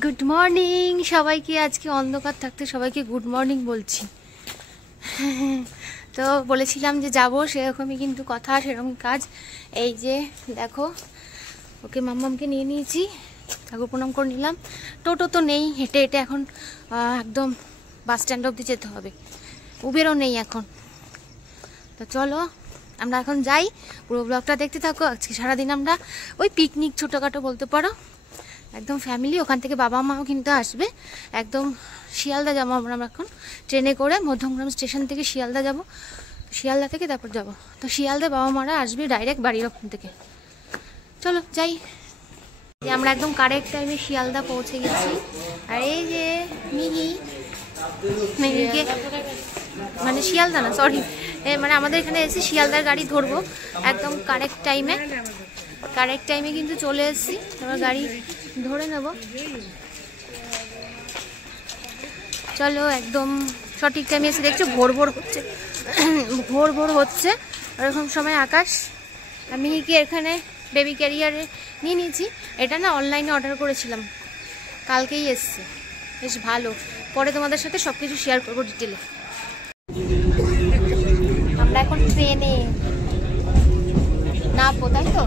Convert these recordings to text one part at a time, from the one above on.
Good morning সবাইকে। আজকে অন্ধকার থাকতে সবাইকে গুড মর্নিং বলছি। তো বলেছিলাম যে যাব, সেরকমই কিন্তু কথা, সেরকমই কাজ। এই যে দেখো, ওকে মাম্মামকে নিয়ে নিয়েছি, ঠাকুর প্রণাম করে নিলাম। টোটো তো নেই, হেঁটে হেঁটে এখন একদম বাস স্ট্যান্ড অবধি যেতে হবে, উবেরও নেই এখন। তো চলো আমরা এখন যাই, পুরো ব্লগটা দেখতে থাকো। আজকে সারাদিন আমরা ওই পিকনিক ছোটোখাটো বলতে পারো, একদম ফ্যামিলি। ওখান থেকে বাবা মাও কিন্তু আসবে। একদম শিয়ালদা যাবো আমরা এখন ট্রেনে করে, মধ্যমগ্রাম স্টেশন থেকে শিয়ালদা যাব, শিয়ালদা থেকে তারপর যাব। তো শিয়ালদা বাবা মারা আসবে ডাইরেক্ট বাড়ির ওখান থেকে। চলো যাই। আমরা একদম কারেক্ট টাইমে শিয়ালদা পৌঁছে গেছি। আর এই যে মিহিকে মানে শিয়ালদা না, সরি, মানে আমাদের এখানে এসে শিয়ালদার গাড়ি ধরবো একদম কারেক্ট টাইমে কিন্তু চলে এসেছি। এবার গাড়ি ধরে নেব। চলো একদম সঠিক টাইমে এসে দেখছো ভোর ভোর হচ্ছে এরকম সময় আকাশ। আমি কি এখানে বেবি ক্যারিয়ারে নিয়ে নিয়েছি। এটা না অনলাইনে অর্ডার করেছিলাম, কালকেই এসছে, বেশ ভালো। পরে তোমাদের সাথে সব কিছু শেয়ার করবো ডিটেলে। আমরা এখন ট্রেনে নামবো, তাই তো?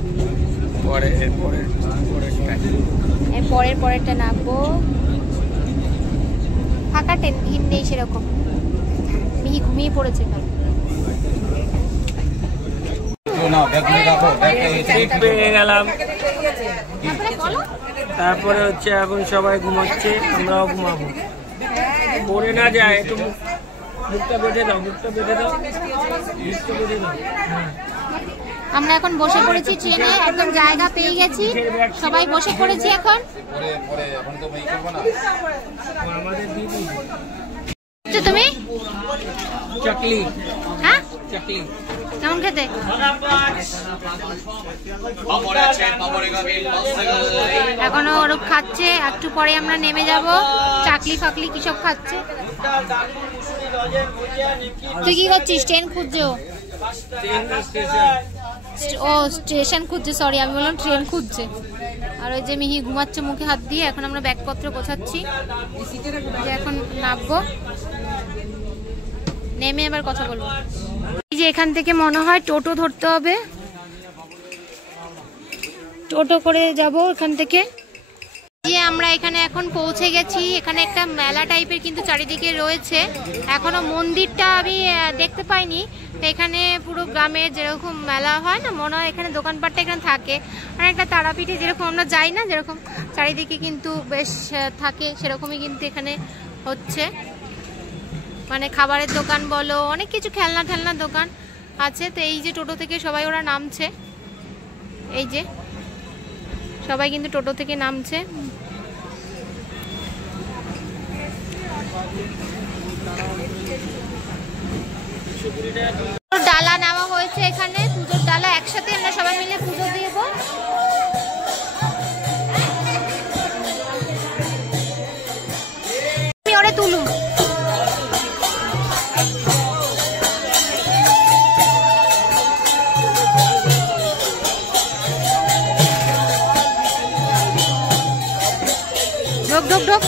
পরেরটা নামবো। ফাঁকা ট্রেন, ভিড় নেই সেরকম। মিহি ঘুমিয়ে পড়েছে। তারপরে হচ্ছে এখন সবাই ঘুমাচ্ছে, আমরাও ঘুমাবো। পড়ে না যায়, একটু মুখটা বেঁধে দাও। আমরা এখন বসে পড়েছি ট্রেনে, একদম জায়গা পেয়ে গেছি, সবাই বসে পড়েছি এখন। তুমি চকলি? হ্যাঁ, চকলি কেমন খেতে? এখনো ওরূপ খাচ্ছে, একটু পরে আমরা নেমে যাব। চাকলি ফাকলি কি সব খাচ্ছে। তুই কি করছিস? ট্রেন খুঁজছো? ও স্টেশন খুঁজছে, সরি আমি বললাম ট্রেন খুঁজছে। আর ওই যে মিহি ঘুমাচ্ছে মুখে হাত দিয়ে। এখন আমরা ব্যাগপত্র গোছাচ্ছি, এখন নামবো, নেমে এবার কথা বলবো। এই যে এখান থেকে মনে হয় টোটো ধরতে হবে, টোটো করে যাব এখান থেকে। যে আমরা এখানে এখন পৌঁছে গেছি। এখানে একটা মেলা টাইপের কিন্তু চারিদিকে রয়েছে, এখনো মন্দিরটা আমি দেখতে পাইনি। এখানে পুরো গ্রামের যেরকম মেলা হয় না, মনে হয় এখানে দোকানপাটটা এখানে থাকে। আর একটা তারাপীঠে যেরকম আমরা যাই না, যেরকম চারিদিকে কিন্তু বেশ থাকে, সেরকমই কিন্তু এখানে হচ্ছে। মানে খাবারের দোকান বলো, অনেক কিছু খেলনার দোকান আছে। তো এই যে টোটো থেকে সবাই ওরা নামছে, এই যে সবাই কিন্তু টোটো থেকে নামছে। ডালা নেওয়া হয়েছে এখানে, পুজোর ডালা একসাথে আমরা সবাই মিলে পুজো দিব। ওরে তুলু ঢোক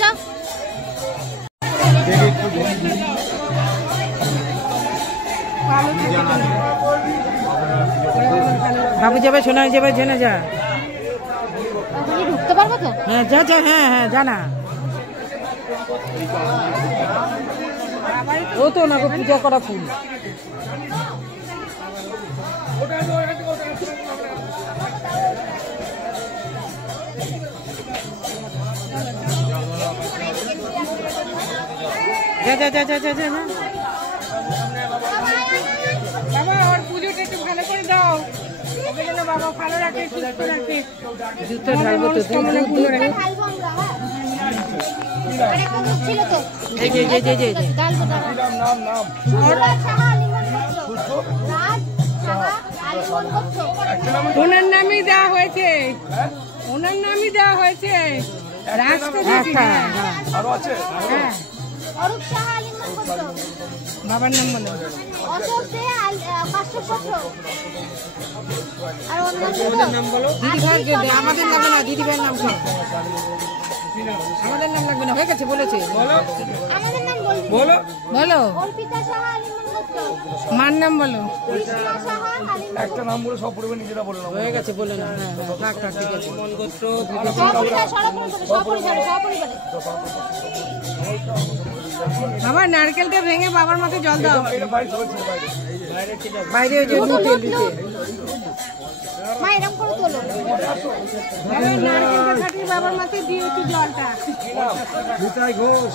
যা। বাবু যাবে, সোনা যাবে, জেনে যা। ঢুকতে পারবো তো? হ্যাঁ যা, হ্যাঁ জানা। ও তো না পূজা করা ফুল। যা বাবা, ওর পুজোটা একটু ভালো করে দাও, ওকে যেন বাবা ভালো রাখে, সুস্থ রাখে। জুতো ঢালবো তো, ওনার নামই দেওয়া হয়েছে, রাষ্ট্রপতি। হ্যাঁ অরূপ সাহা আলিমান কত? বাবার নাম বলো। অশোক দে 517। আর ওর নাম বলো। দিদিভাই যদি আমাদের লাগবে না, দিদিভাইয়ের নাম বলো। আমাদের নাম লাগবে না, হয়ে গেছে বলেছে। বলো আমাদের নাম বল। বলো বলো। অর্পিতা সাহা আলিমান কত? মার নাম বলো। কৃষ্ণা সাহা আলিমান। একটা নাম বলে সব পরিবার নিজেরা বলে নাও। হয়ে গেছে বলে না। হ্যাঁ হ্যাঁ, থাক ঠিক আছে। মন গোত্র সপরিবার সপরিবারে। বাবা নারকেলটা ভেঙে বাবার মাথায় জল দাও। এটা বাইরে চলছে বাইরে। বাইরে ওই যে লুটে লুটে। মা এরকম করে তোলো। নারকেলটা ফাটিয়ে বাবার মাথায় দিয়ে একটু জলটা। ভিতাই ঘোষ।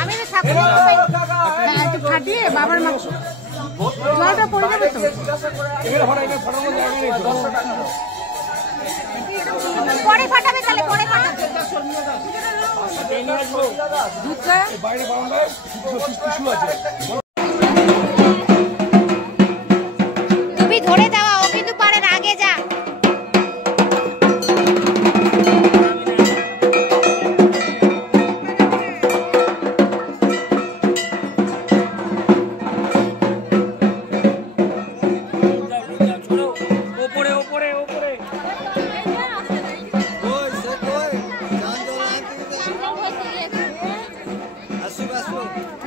আমি না ঠাকুর হ্যাঁ একটু ফাটিয়ে বাবার মাথায় জলটা পড়ে যাবে তো। পরে ফাটাবে, তাহলে পরে ফাটাবে। দুধটা বাইরে বারান্দায় টিস্যু আছে। তুমি ধরে দেওয়া, ও কিন্তু পারে না, আগে যা।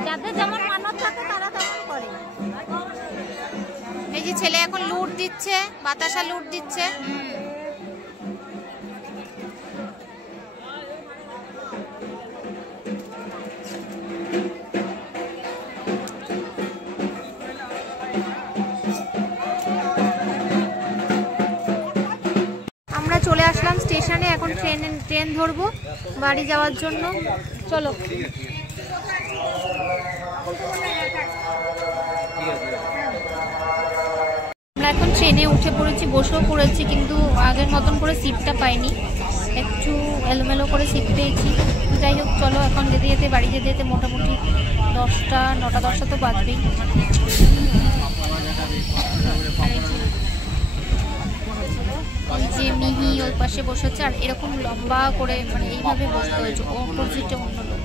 যাদের যেমন মানত থাকে তারা তেমন করে। এই যে ছেলে এখন লুট দিচ্ছে, বাতাসা লুট দিচ্ছে। আমরা চলে আসলাম স্টেশনে, এখন ট্রেন ধরবো বাড়ি যাওয়ার জন্য। চলো। আমরা এখন ট্রেনে উঠে পড়েছি, বসেও পড়েছি, কিন্তু আগের মতন করে সিটটা পাইনি, একটু এলোমেলো করে সিট পেয়েছি। যাই হোক, চলো এখন যেতে যেতে বাড়ি যেতে যেতে মোটামুটি 9টা 10টা তো বাজবেই। এই যে মিহি ওই পাশে বসেছে, আর এরকম লম্বা করে মানে এইভাবে বসতে হয়েছে, অপোজিটে অন্য লোক।